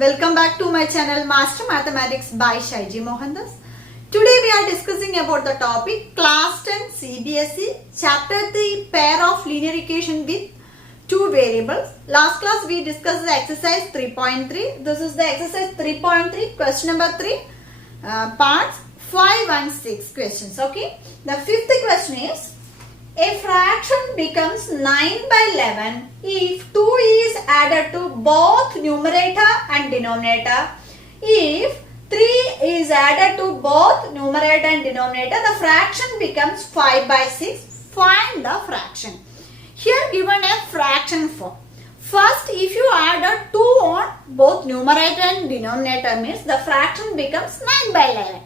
Welcome back to my channel Master Mathematics by Shaiji Mohandas. Today we are discussing about the topic Class 10 CBSE Chapter 3 Pair of Linear Equation with two variables. Last class we discussed the exercise 3.3. This is the exercise 3.3, question number 3, parts 5 and 6 questions. Okay. The fifth question is, a fraction becomes 9 by 11 if 2 is added to both numerator and denominator. If 3 is added to both numerator and denominator, the fraction becomes 5 by 6. Find the fraction. Here given a fraction form. First, if you add 2 on both numerator and denominator, means the fraction becomes 9 by 11.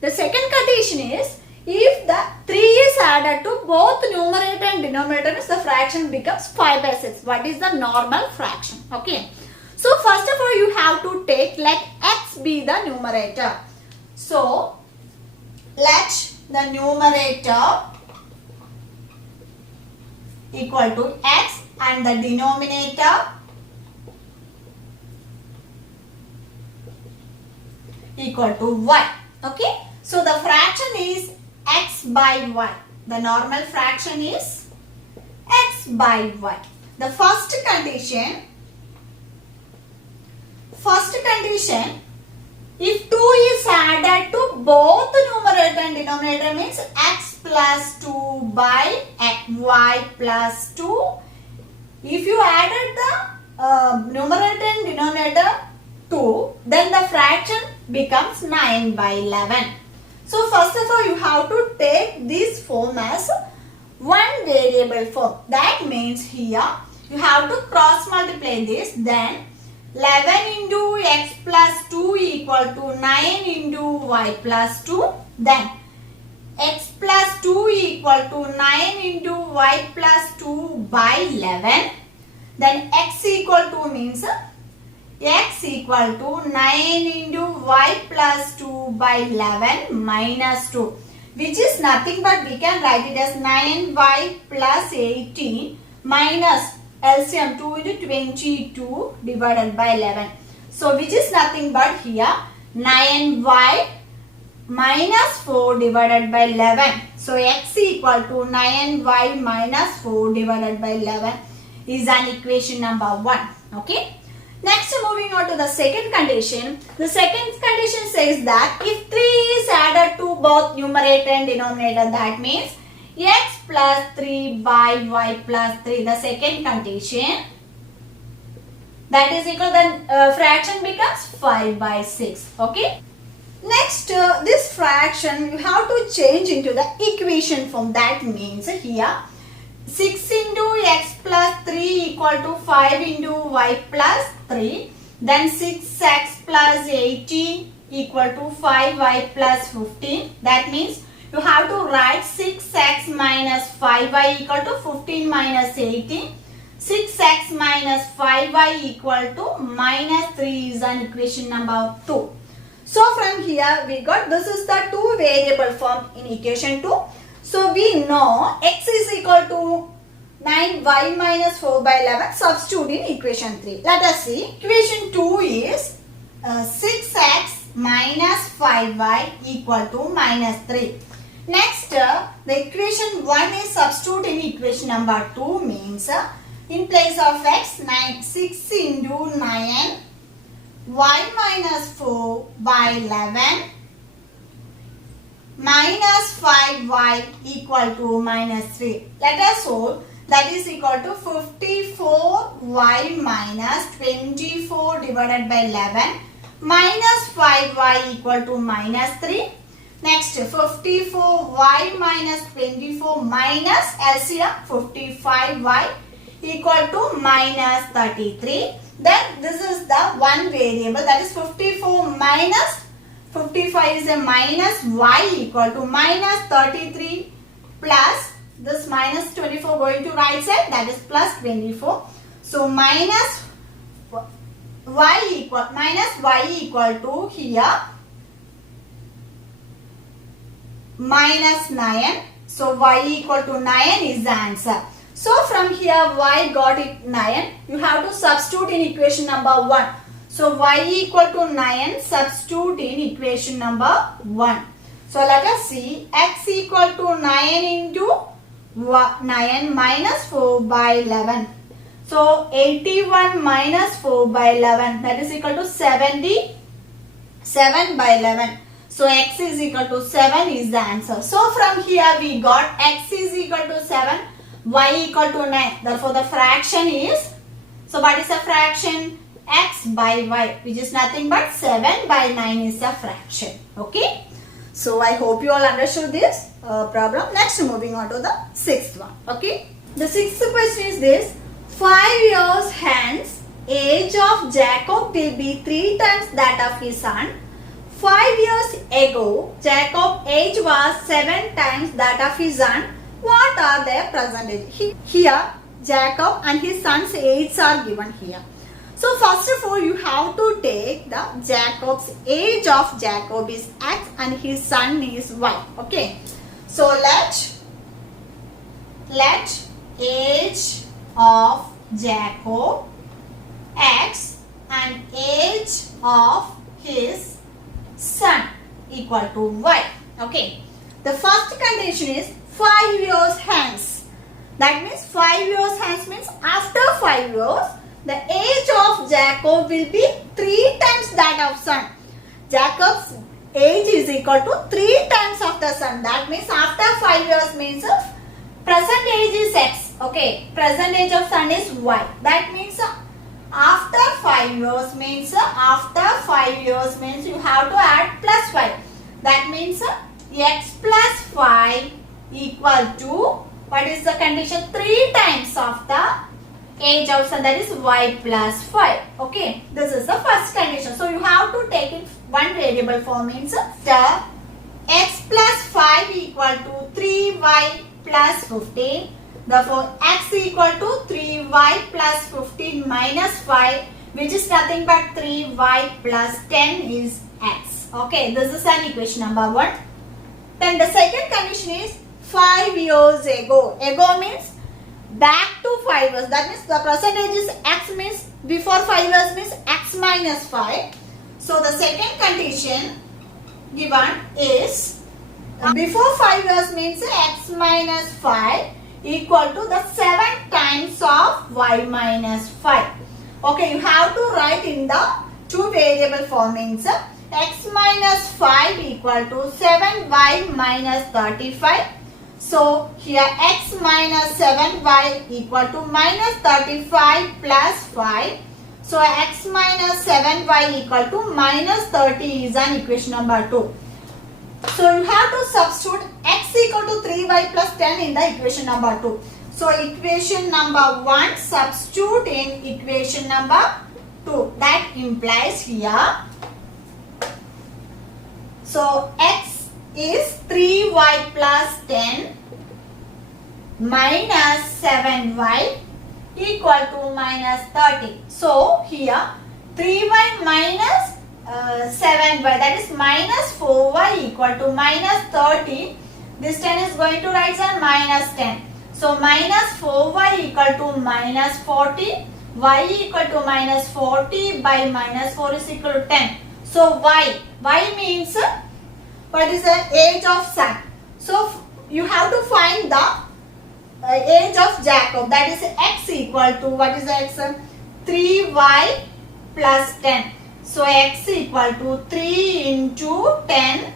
The second condition is, if the 3 is added to both numerator and denominator, means the fraction becomes 5 by 6. What is the normal fraction? Okay. So first of all, you have to take, let x be the numerator. So let the numerator equal to x and the denominator equal to y. Okay. So the fraction is x by y. The normal fraction is x by y. The first condition, if 2 is added to both numerator and denominator, means x plus 2 by y plus 2. If you added the numerator and denominator 2, then the fraction becomes 9 by 11. So first of all, you have to take this form as one variable form. That means here you have to cross multiply this, then 11 into x plus 2 equal to 9 into y plus 2. Then x plus 2 equal to 9 into y plus 2 by 11. Then x equal to means x equal to 9 into y plus 2 by 11 minus 2, which is nothing but we can write it as 9y plus 18 minus LCM 2 into 22 divided by 11. So which is nothing but here 9y minus 4 divided by 11. So x equal to 9y minus 4 divided by 11 is an equation number 1. Okay. Next, moving on to the second condition. The second condition says that if 3 is added to both numerator and denominator, that means x plus 3 by y plus 3. The second condition, that is equal, then fraction becomes 5 by 6. Okay. Next, this fraction you have to change into the equation form. That means here 6 into x plus 3 equal to 5 into y plus 3. Then 6x plus 18 equal to 5y plus 15. That means you have to write 6x minus 5y equal to 15 minus 18. 6x minus 5y equal to minus 3 is an equation number 2. So from here we got, this is the two variable form in equation 2. So we know x is equal to 9y minus 4 by 11. Substitute in equation 3. Let us see. Equation 2 is 6x minus 5y equal to minus 3. Next, the equation 1 is substitute in equation number 2, means in place of x, 6 into 9 y minus 4 by 11 minus 5y equal to minus 3. Let us solve. That is equal to 54y minus 24 divided by 11 minus 5y equal to minus 3. Next, 54y minus 24 minus LCM 55y equal to minus 33. Then this is the one variable, that is 54 minus 55 is a minus y equal to minus 33 plus this minus 24 going to right side, that is plus 24. So minus y equal to here minus 9. So y equal to 9 is the answer. So from here y got it 9. You have to substitute in equation number 1. So y equal to 9, substitute in equation number 1. So let us see, x equal to 9 into 9 minus 4 by 11. So 81 minus 4 by 11, that is equal to 77 by 11. So x is equal to 7 is the answer. So from here we got x is equal to 7, y equal to 9. Therefore the fraction is, so what is the fraction? X by y, which is nothing but 7 by 9 is the fraction. Okay. So I hope you all understood this problem. Next, moving on to the sixth one. Okay. The sixth question is this. 5 years hence, age of Jacob will be 3 times that of his son. 5 years ago, Jacob's age was 7 times that of his son. What are their percentage? Here, Jacob and his son's ages are given here. So first of all, you have to take the Jacob's age of Jacob is x and his son is y. Okay. So let age of Jacob x and age of his son equal to y. Okay. The first condition is 5 years hence. That means 5 years hence means after 5 years, the age of Jacob will be 3 times that of son. Jacob's age is equal to 3 times of the son. That means after 5 years means present age is x. Okay. Present age of son is y. That means after 5 years means you have to add plus 5. That means x plus 5 equal to, what is the condition? 3 times of the age of son, that is y plus 5. Okay, this is the first condition. So you have to take it one variable form, means the x plus 5 equal to 3y plus 15. Therefore x equal to 3y plus 15 minus 5, which is nothing but 3y plus 10 is x. Okay, this is an equation number 1. Then the second condition is 5 years ago. Ago means back to 5 years. That means the percentage is x, means before 5 years means x minus 5. So the second condition given is before 5 years means x minus 5 equal to the 7 times of y minus 5. Okay, you have to write in the two variable form, means x minus 5 equal to 7y minus 35. So here x minus 7y equal to minus 35 plus 5. So x minus 7y equal to minus 30 is an equation number 2. So you have to substitute x equal to 3y plus 10 in the equation number 2. So equation number 1 substitute in equation number 2. That implies here. So x is 3y plus 10 minus 7y equal to minus 30. So here 3y minus 7y, that is minus 4y equal to minus 30. This 10 is going to rise as minus 10. So minus 4y equal to minus 40. Y equal to minus 40 by minus 4 is equal to 10. So y means what is the age of son. So you have to find the age of Jacob, that is x equal to, what is the x? 3y plus 10. So x equal to 3 into 10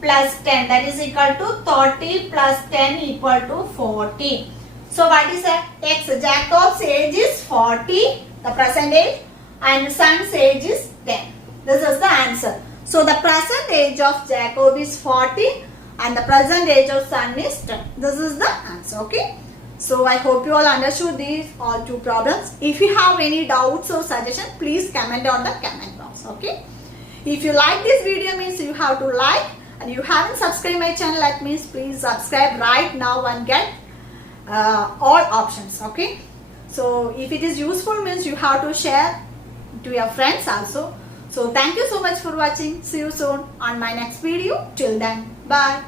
plus 10, that is equal to 30 plus 10 equal to 40. So what is that? X, Jacob's age is 40, the present age, and son's age is 10. This is the answer. So the present age of Jacob is 40 and the present age of son is 10. This is the answer. Okay. So I hope you all understood these all two problems. If you have any doubts or suggestions, please comment on the comment box. Okay. If you like this video, means you have to like, and you haven't subscribed my channel, that means please subscribe right now and get all options. Okay. So if it is useful, means you have to share to your friends also. So thank you so much for watching. See you soon on my next video. Till then, bye.